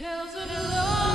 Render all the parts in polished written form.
Tales of lost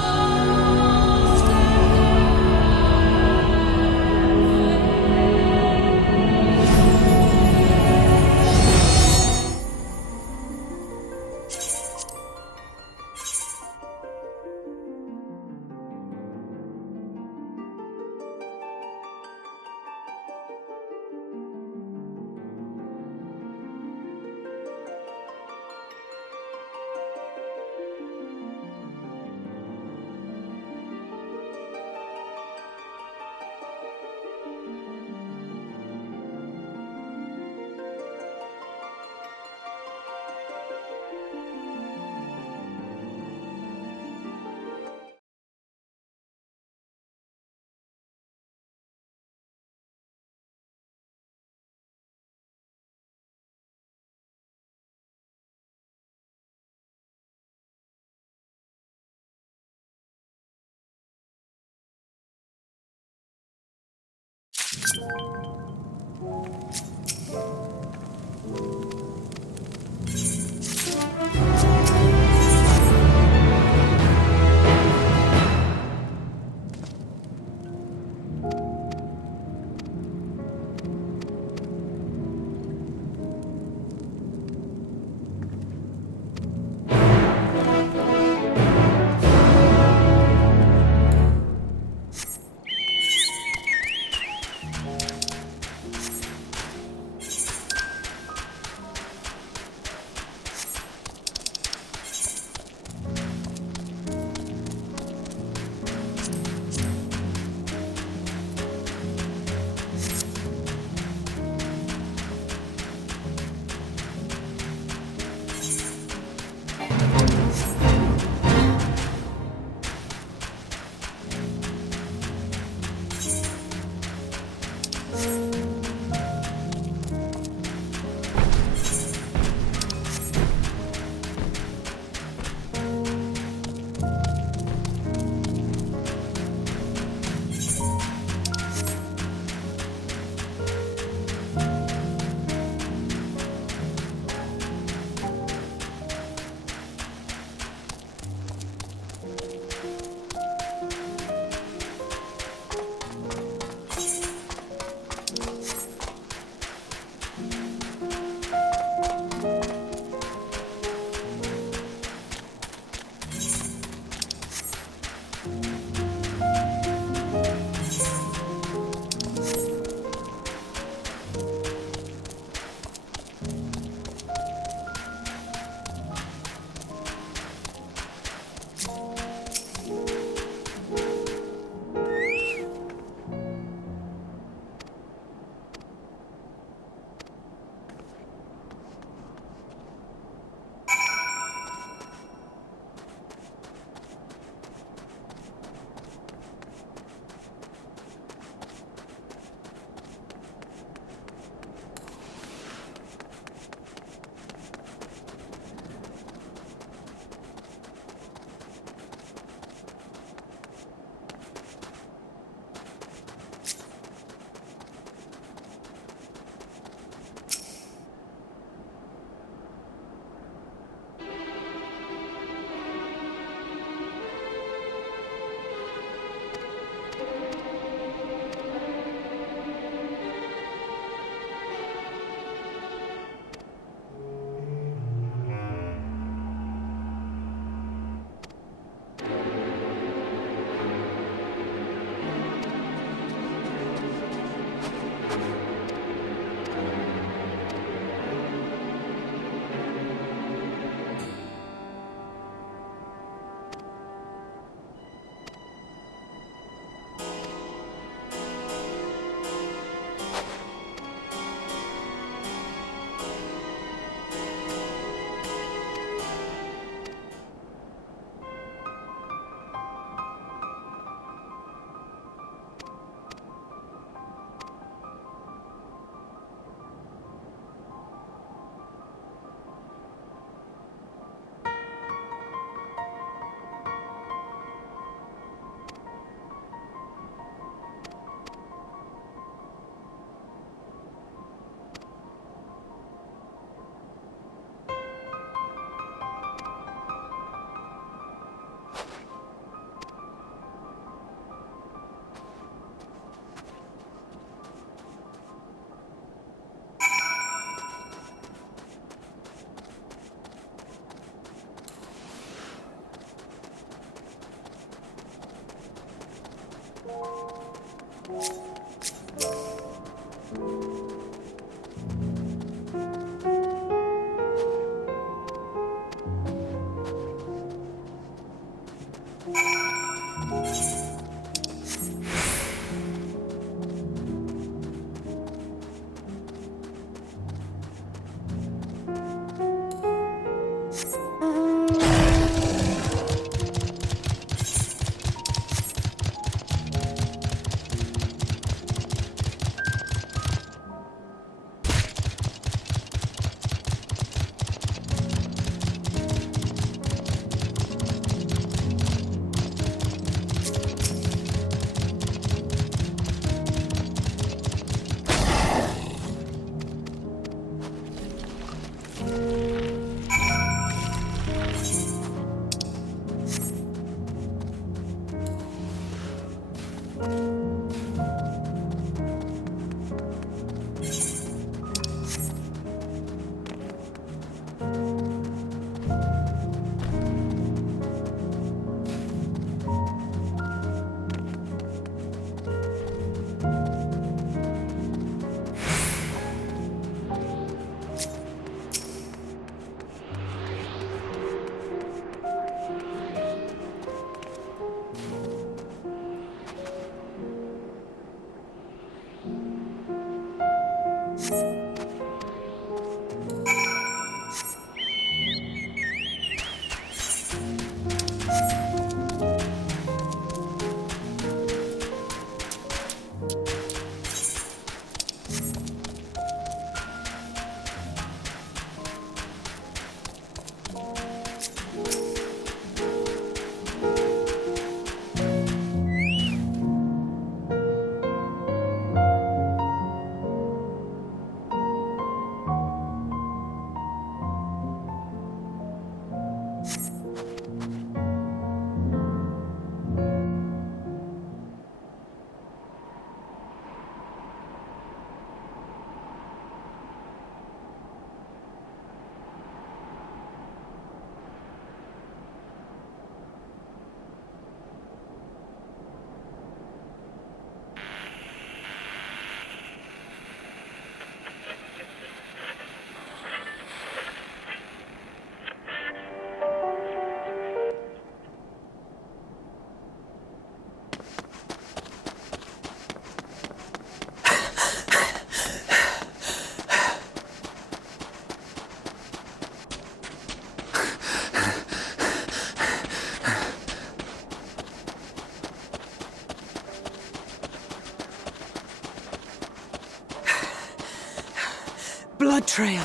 blood trail.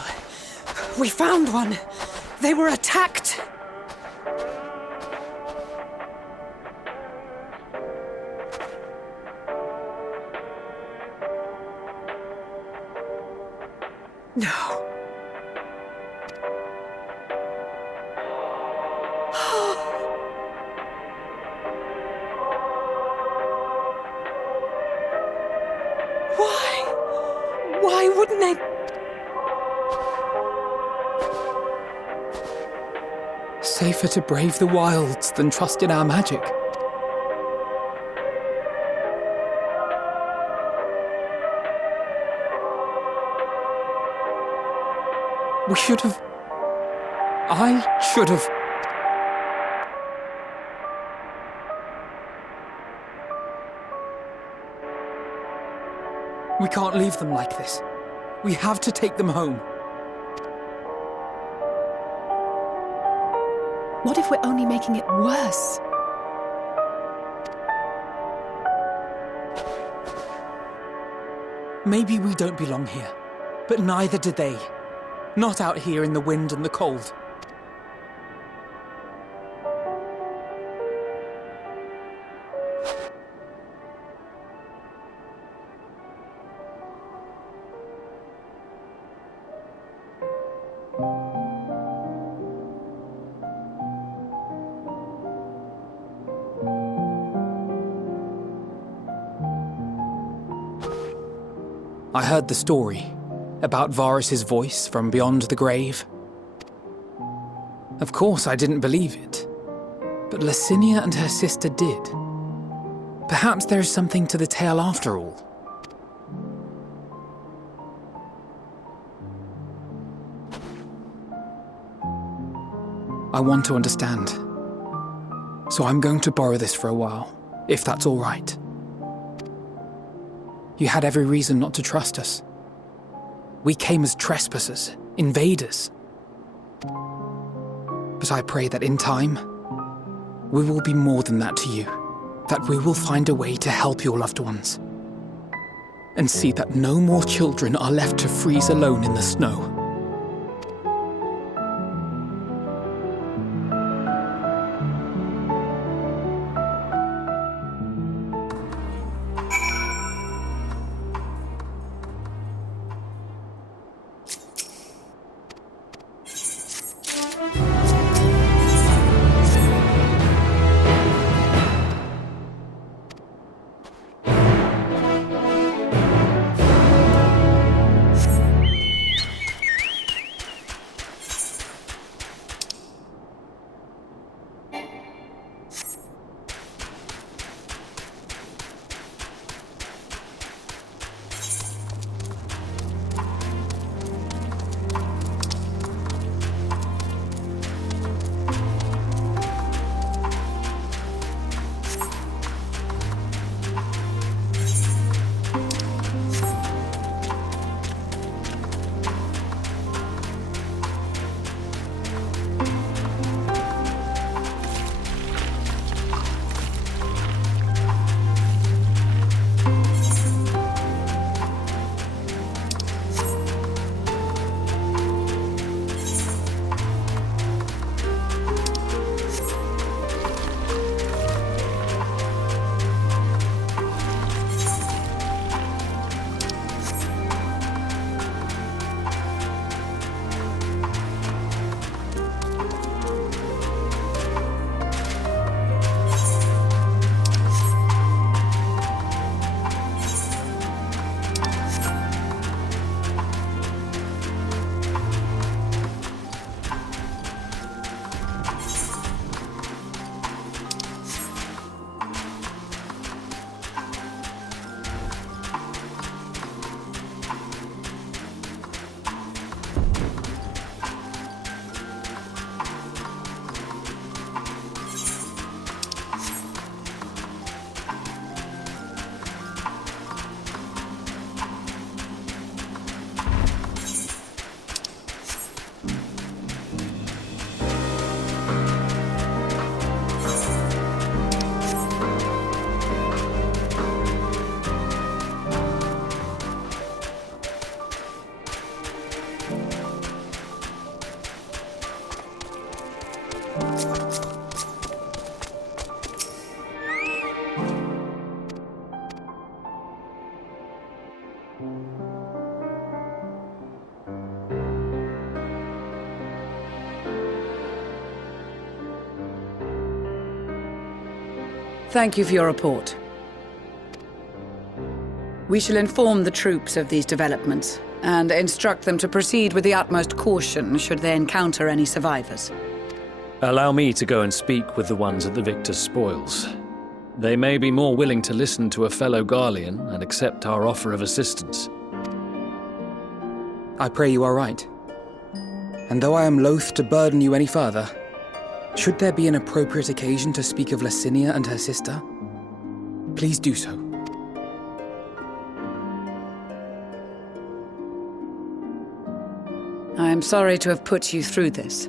We found one. They were attacked. No. Why wouldn't they? Safer to brave the wilds than trust in our magic. We should have... I should have... We can't leave them like this. We have to take them home. What if we're only making it worse? Maybe we don't belong here, but neither do they. Not out here in the wind and the cold. I heard the story about Varys' voice from beyond the grave. Of course, I didn't believe it, but Licinia and her sister did. Perhaps there is something to the tale after all. I want to understand, so I'm going to borrow this for a while, if that's all right. You had every reason not to trust us. We came as trespassers, invaders. But I pray that in time, we will be more than that to you. That we will find a way to help your loved ones. And see that no more children are left to freeze alone in the snow. Thank you for your report. We shall inform the troops of these developments and instruct them to proceed with the utmost caution should they encounter any survivors. Allow me to go and speak with the ones at the victor's spoils. They may be more willing to listen to a fellow Garlean and accept our offer of assistance. I pray you are right. And though I am loath to burden you any further, should there be an appropriate occasion to speak of Licinia and her sister, please do so. I am sorry to have put you through this.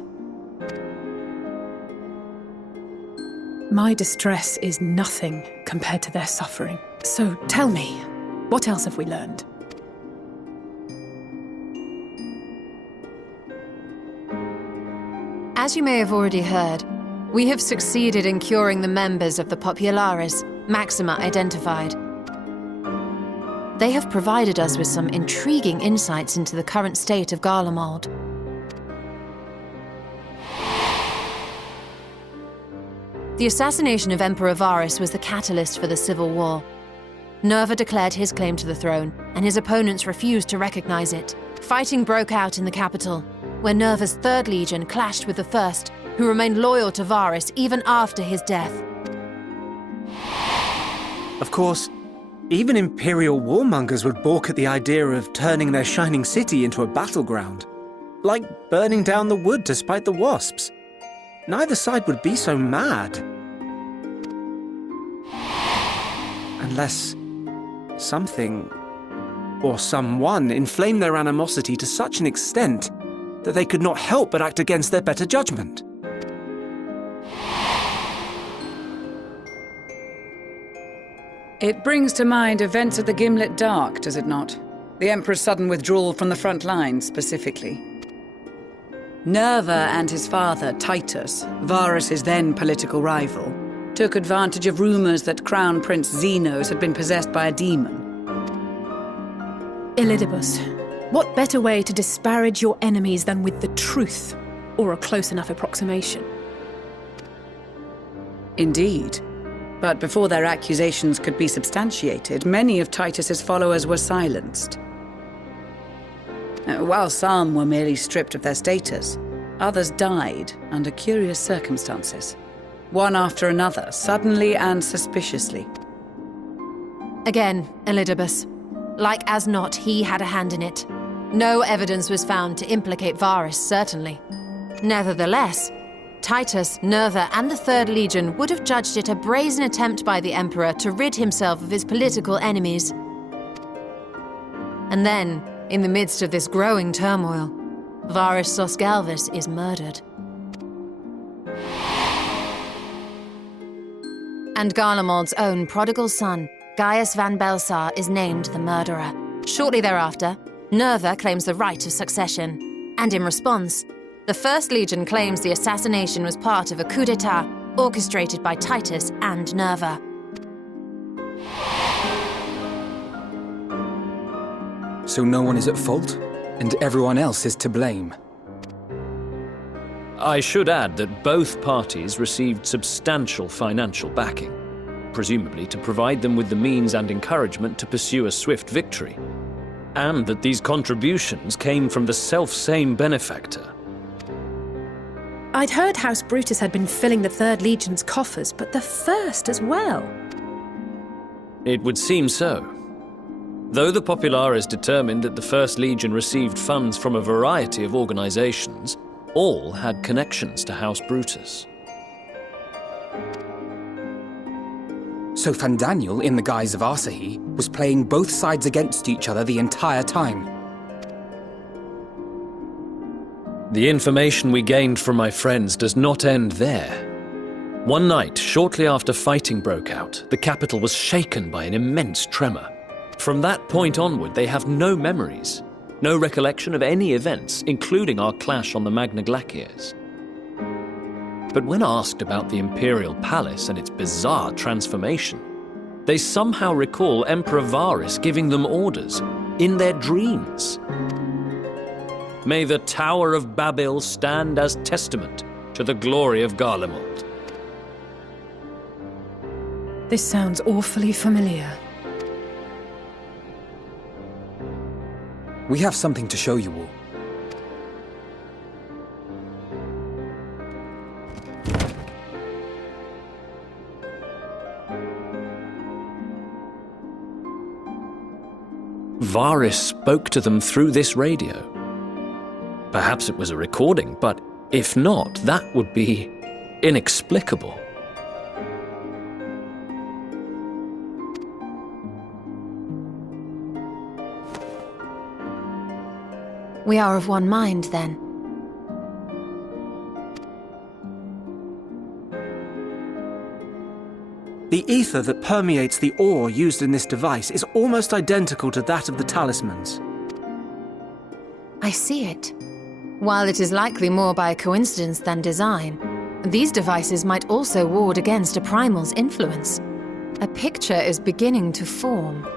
My distress is nothing compared to their suffering. So tell me, what else have we learned? As you may have already heard, we have succeeded in curing the members of the Populares, Maxima identified. They have provided us with some intriguing insights into the current state of Garlemald. The assassination of Emperor Varus was the catalyst for the civil war. Nerva declared his claim to the throne, and his opponents refused to recognize it. Fighting broke out in the capital, where Nerva's 3rd Legion clashed with the 1st, who remained loyal to Varus even after his death. Of course, even Imperial warmongers would balk at the idea of turning their shining city into a battleground. Like burning down the wood to spite the wasps. Neither side would be so mad. Unless something or someone inflamed their animosity to such an extent that they could not help but act against their better judgment. It brings to mind events at the Gimlet Dark, does it not? The Emperor's sudden withdrawal from the front lines, specifically. Nerva and his father, Titus, Varus's then political rival, took advantage of rumors that Crown Prince Xenos had been possessed by a demon. Elidibus, what better way to disparage your enemies than with the truth, or a close enough approximation? Indeed. But before their accusations could be substantiated, many of Titus's followers were silenced. While some were merely stripped of their status, others died under curious circumstances. One after another, suddenly and suspiciously. Again, Elidibus. Like as not, he had a hand in it. No evidence was found to implicate Varus, certainly. Nevertheless, Titus, Nerva, and the 3rd Legion would have judged it a brazen attempt by the Emperor to rid himself of his political enemies. And then, in the midst of this growing turmoil, Varus Sosgalvis is murdered. And Garlemald's own prodigal son, Gaius van Belsar, is named the murderer. Shortly thereafter, Nerva claims the right of succession, and in response, the 1st Legion claims the assassination was part of a coup d'etat orchestrated by Titus and Nerva. So no one is at fault, and everyone else is to blame. I should add that both parties received substantial financial backing, presumably to provide them with the means and encouragement to pursue a swift victory, and that these contributions came from the self-same benefactor. I'd heard House Brutus had been filling the 3rd Legion's coffers, but the 1st as well. It would seem so. Though the Populares determined that the 1st Legion received funds from a variety of organizations, all had connections to House Brutus. So Fandaniel, in the guise of Asahi, was playing both sides against each other the entire time. The information we gained from my friends does not end there. One night, shortly after fighting broke out, the capital was shaken by an immense tremor. From that point onward, they have no memories, no recollection of any events, including our clash on the Magna Glaciers. But when asked about the Imperial Palace and its bizarre transformation, they somehow recall Emperor Varus giving them orders, in their dreams. May the Tower of Babel stand as testament to the glory of Garlemald. This sounds awfully familiar. We have something to show you all. Varys spoke to them through this radio. Perhaps it was a recording, but if not, that would be inexplicable. We are of one mind, then. The ether that permeates the ore used in this device is almost identical to that of the talismans. I see it. While it is likely more by coincidence than design, these devices might also ward against a primal's influence. A picture is beginning to form.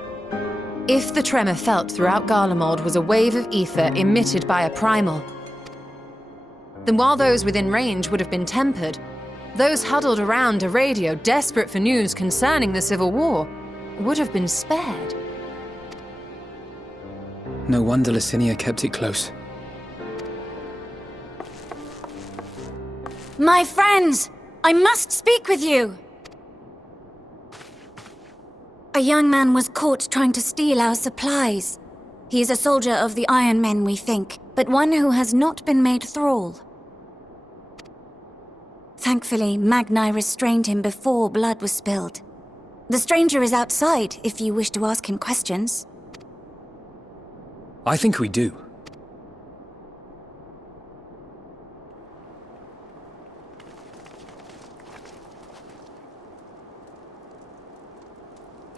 If the tremor felt throughout Garlemald was a wave of ether emitted by a primal, then while those within range would have been tempered, those huddled around a radio desperate for news concerning the Civil War would have been spared. No wonder Licinia kept it close. My friends! I must speak with you! A young man was caught trying to steal our supplies. He is a soldier of the Iron Men, we think, but one who has not been made thrall. Thankfully, Magni restrained him before blood was spilled. The stranger is outside, if you wish to ask him questions. I think we do.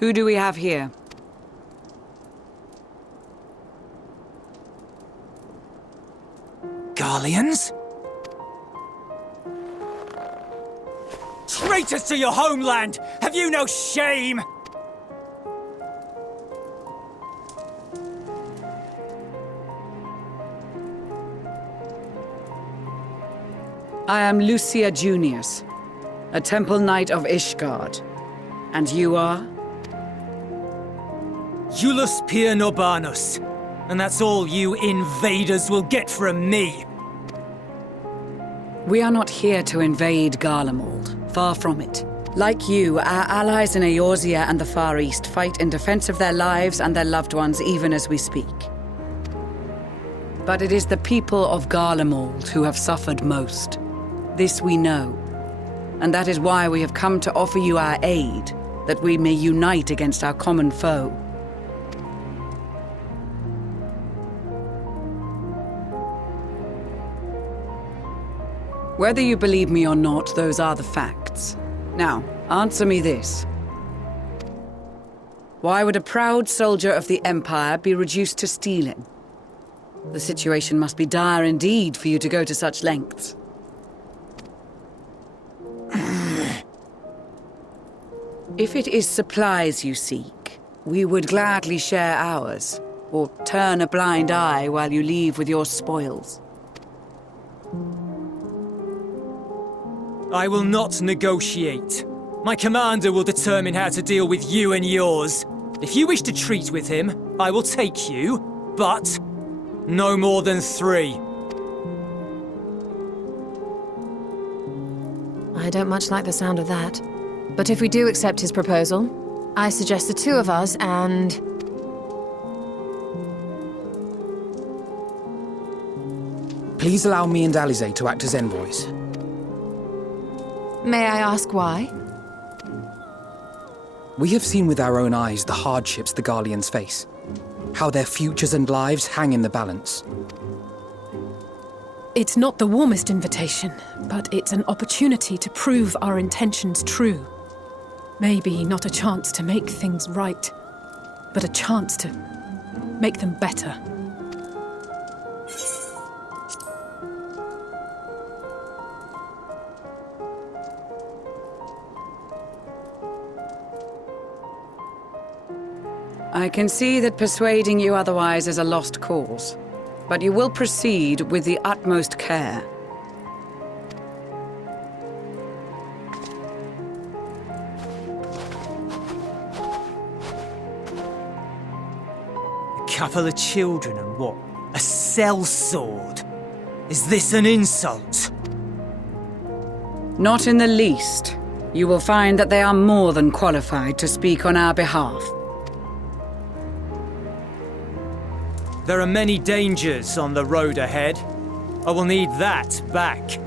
Who do we have here? Garleans? Traitors to your homeland! Have you no shame? I am Lucia Junius, a Temple Knight of Ishgard. And you are? Iulus Pier Norbanus. And that's all you invaders will get from me. We are not here to invade Garlemald. Far from it. Like you, our allies in Eorzea and the Far East fight in defense of their lives and their loved ones even as we speak. But it is the people of Garlemald who have suffered most. This we know. And that is why we have come to offer you our aid, that we may unite against our common foe. Whether you believe me or not, those are the facts. Now, answer me this. Why would a proud soldier of the Empire be reduced to stealing? The situation must be dire indeed for you to go to such lengths. If it is supplies you seek, we would gladly share ours, or turn a blind eye while you leave with your spoils. I will not negotiate. My commander will determine how to deal with you and yours. If you wish to treat with him, I will take you, but no more than 3. I don't much like the sound of that. But if we do accept his proposal, I suggest the 2 of us and... Please allow me and Alisaie to act as envoys. May I ask why? We have seen with our own eyes the hardships the Garleans face, how their futures and lives hang in the balance. It's not the warmest invitation, but it's an opportunity to prove our intentions true. Maybe not a chance to make things right, but a chance to make them better. I I can see that persuading you otherwise is a lost cause, but you will proceed with the utmost care. A couple of children and what? A sellsword? Is this an insult? Not in the least. You will find that they are more than qualified to speak on our behalf. There are many dangers on the road ahead. I will need that back.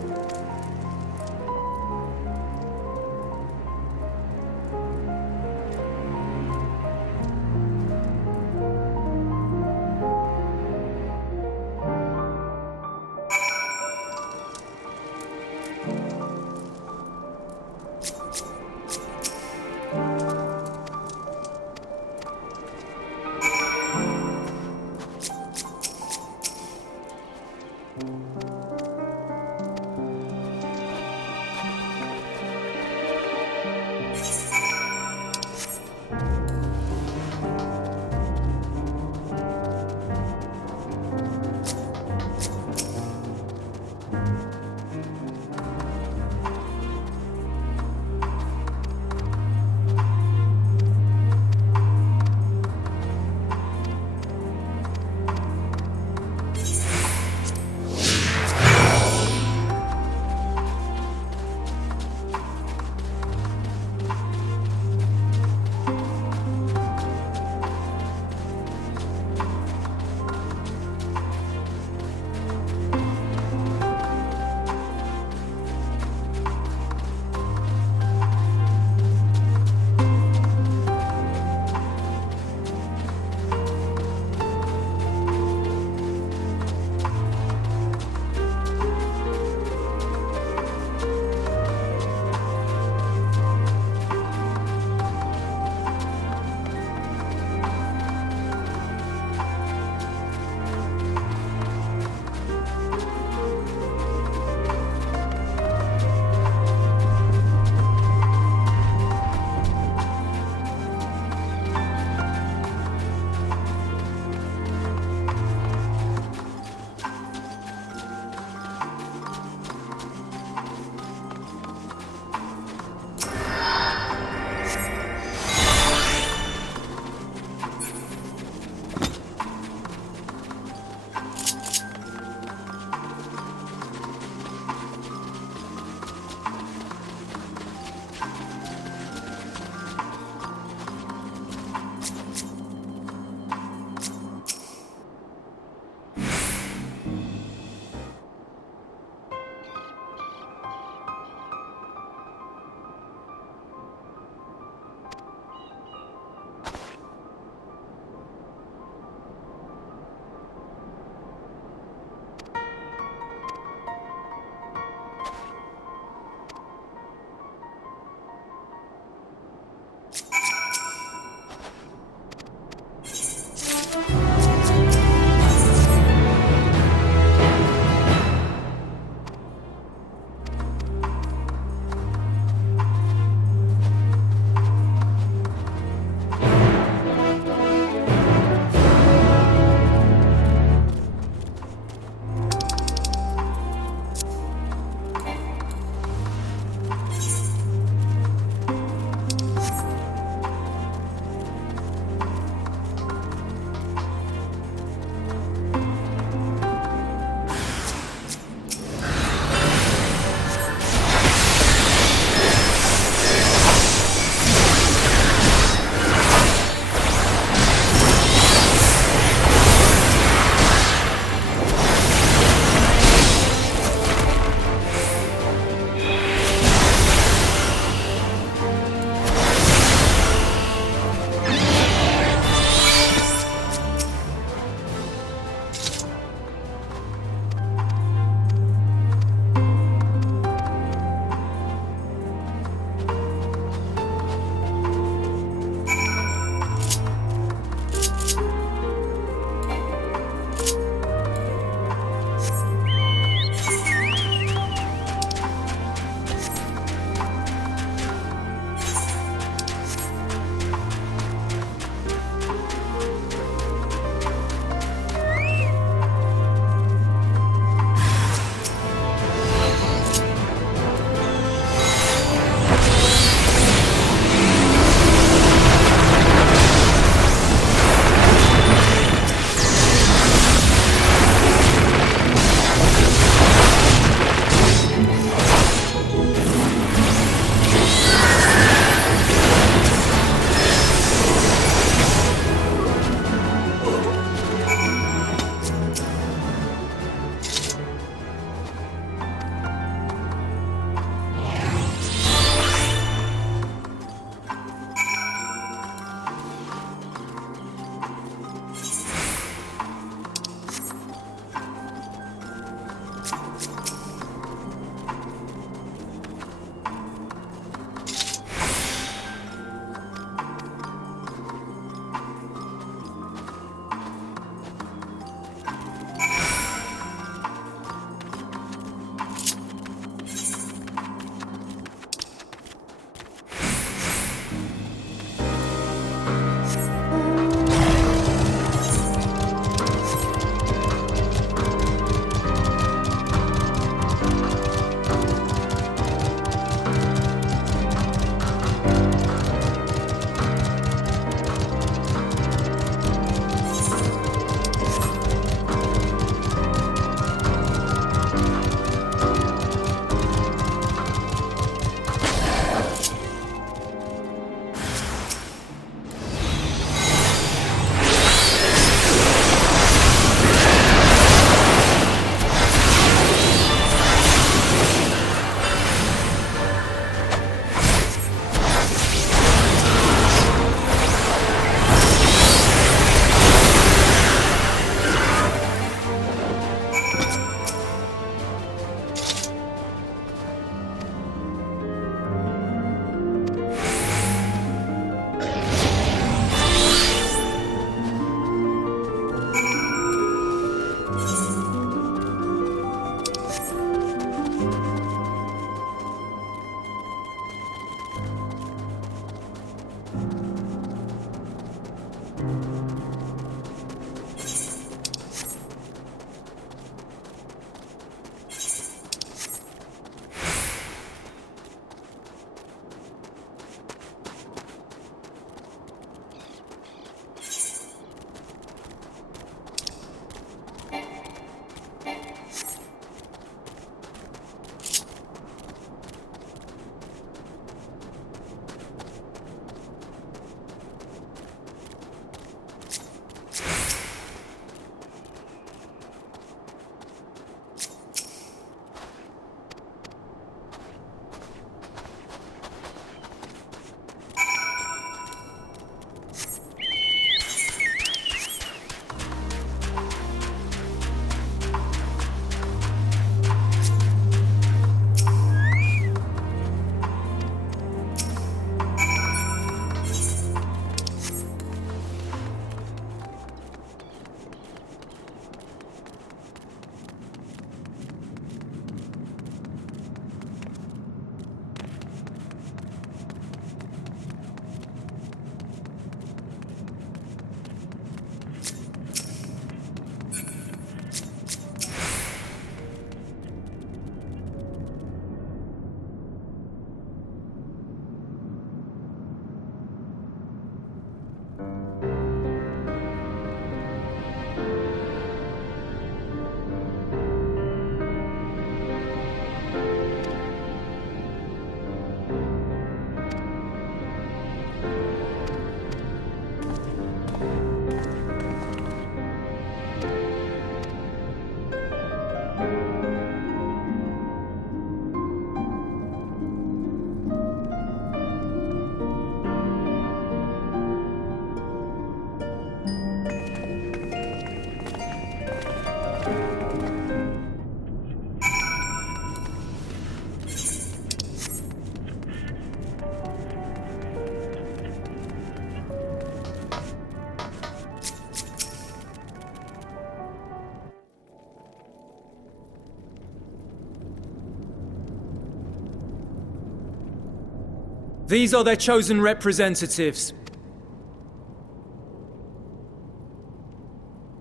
These are their chosen representatives.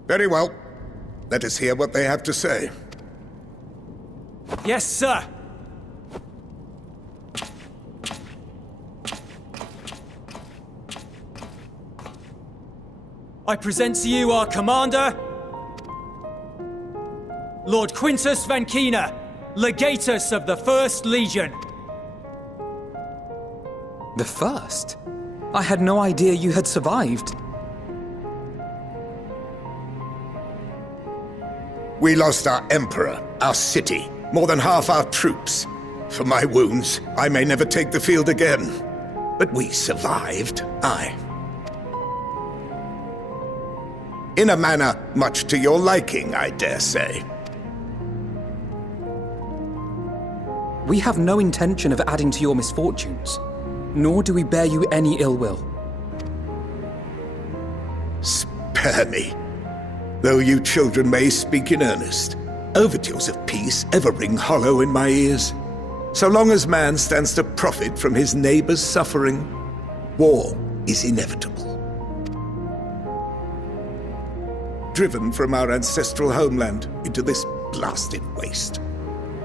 Very well. Let us hear what they have to say. Yes, sir. I present to you our commander, Lord Quintus Van Kina, Legatus of the First Legion. The first? I had no idea you had survived. We lost our Emperor, our city, more than half our troops. For my wounds, I may never take the field again. But we survived, aye. In a manner much to your liking, I dare say. We have no intention of adding to your misfortunes, nor do we bear you any ill will. Spare me. Though you children may speak in earnest, overtures of peace ever ring hollow in my ears. So long as man stands to profit from his neighbor's suffering, war is inevitable. Driven from our ancestral homeland into this blasted waste.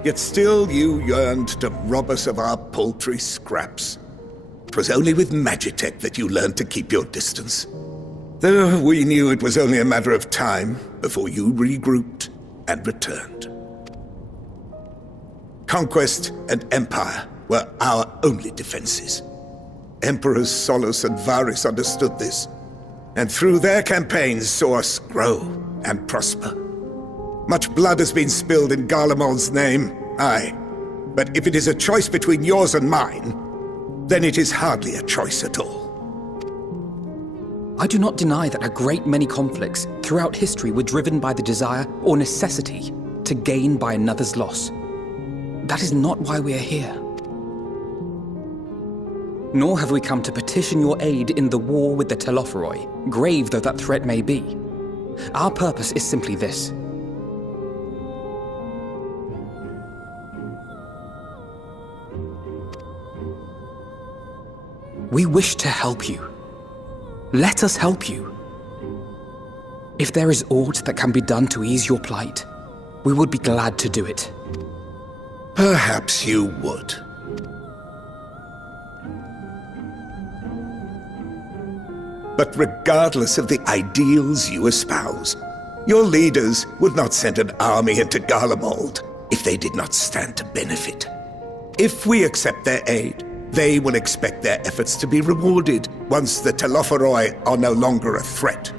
Yet still you yearned to rob us of our paltry scraps. 'Twas only with Magitech that you learned to keep your distance. Though we knew it was only a matter of time before you regrouped and returned. Conquest and empire were our only defenses. Emperors Solus and Varys understood this, and through their campaigns saw us grow and prosper. Much blood has been spilled in Garlemald's name, aye. But if it is a choice between yours and mine, then it is hardly a choice at all. I do not deny that a great many conflicts throughout history were driven by the desire or necessity to gain by another's loss. That is not why we are here. Nor have we come to petition your aid in the war with the Telophoroi, grave though that threat may be. Our purpose is simply this. We wish to help you. Let us help you. If there is aught that can be done to ease your plight, we would be glad to do it. Perhaps you would. But regardless of the ideals you espouse, your leaders would not send an army into Garlemald if they did not stand to benefit. If we accept their aid, they will expect their efforts to be rewarded once the Telophoroi are no longer a threat.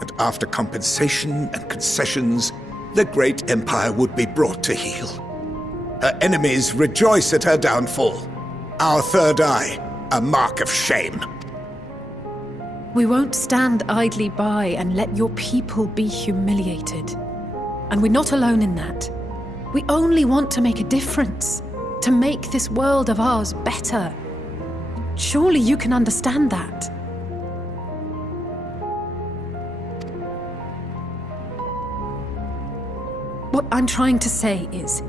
And after compensation and concessions, the great empire would be brought to heel. Her enemies rejoice at her downfall. Our third eye, a mark of shame. We won't stand idly by and let your people be humiliated. And we're not alone in that. We only want to make a difference. To make this world of ours better. Surely you can understand that. What I'm trying to say is,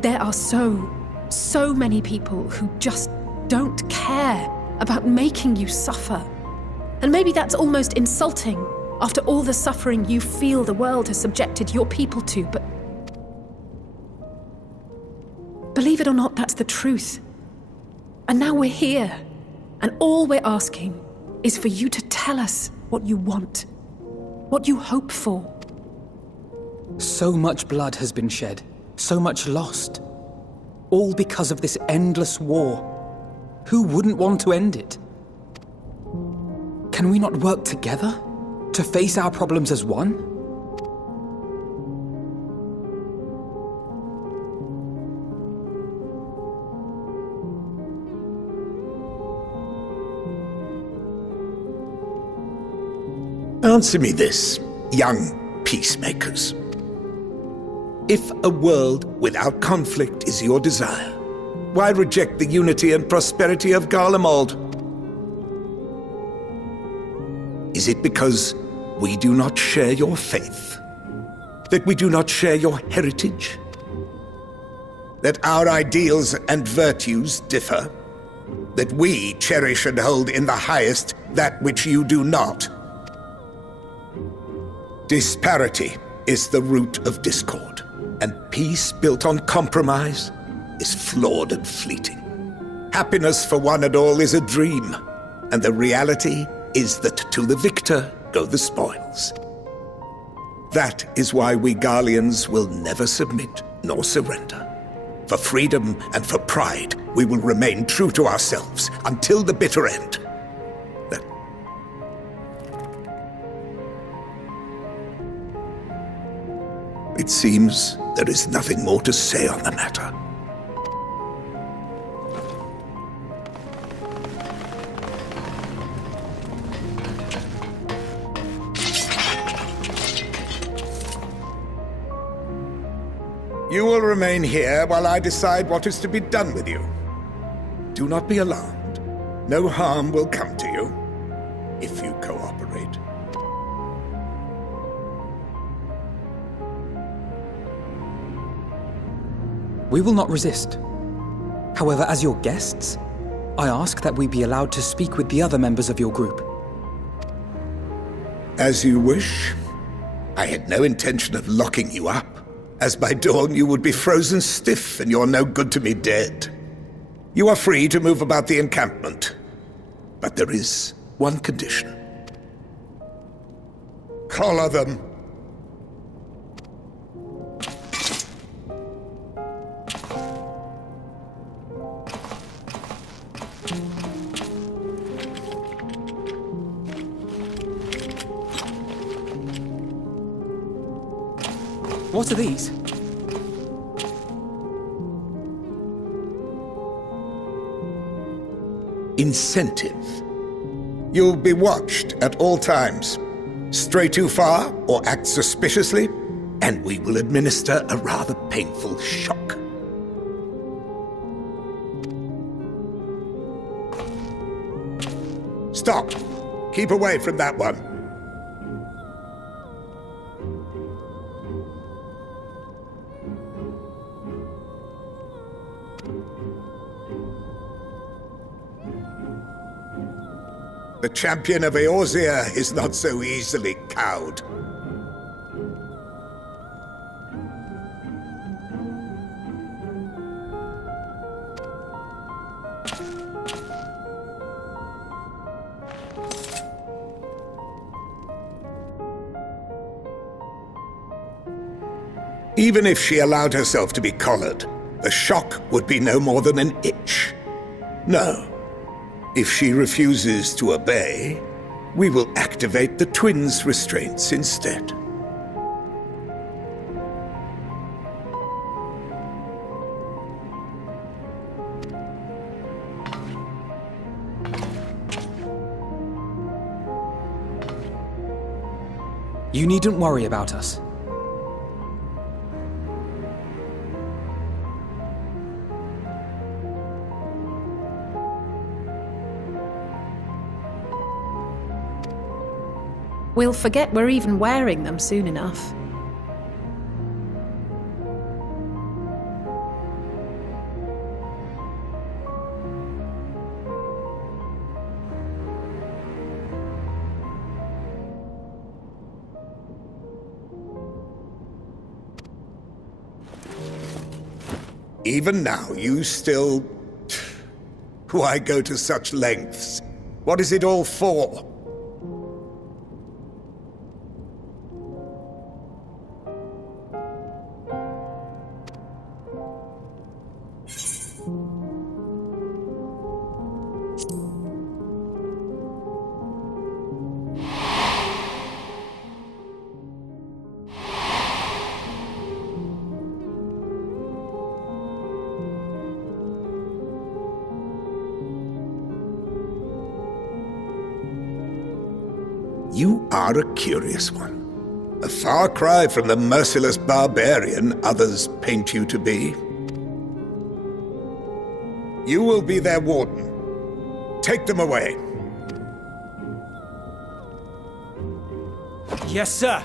there are so many people who just don't care about making you suffer. And maybe that's almost insulting after all the suffering you feel the world has subjected your people to, but believe it or not, that's the truth. And now we're here, and all we're asking is for you to tell us what you want, what you hope for. So much blood has been shed, so much lost. All because of this endless war. Who wouldn't want to end it? Can we not work together to face our problems as one? Answer me this, young peacemakers. If a world without conflict is your desire, why reject the unity and prosperity of Garlemald? Is it because we do not share your faith? That we do not share your heritage? that our ideals and virtues differ, that we cherish and hold in the highest that which you do not. Disparity is the root of discord, and peace built on compromise is flawed and fleeting. Happiness for one and all is a dream, and the reality is that to the victor go the spoils. That is why we Garleans will never submit nor surrender. For freedom and for pride, we will remain true to ourselves until the bitter end. It seems there is nothing more to say on the matter. You will remain here while I decide what is to be done with you. Do not be alarmed. No harm will come to you if you cooperate. We will not resist. However, as your guests, I ask that we be allowed to speak with the other members of your group. As you wish. I had no intention of locking you up, as by dawn you would be frozen stiff and you're no good to me dead. You are free to move about the encampment, but there is one condition. Collar them. What are these? Incentive. You'll be watched at all times. Stray too far or act suspiciously, and we will administer a rather painful shock. Stop! Keep away from that one. The champion of Eorzea is not so easily cowed. Even if she allowed herself to be collared, the shock would be no more than an itch. No. If she refuses to obey, we will activate the twins' restraints instead. You needn't worry about us. We'll forget we're even wearing them soon enough. Even now, you still... Why go to such lengths? What is it all for? You are a curious one. A far cry from the merciless barbarian others paint you to be. You will be their warden. Take them away. Yes, sir.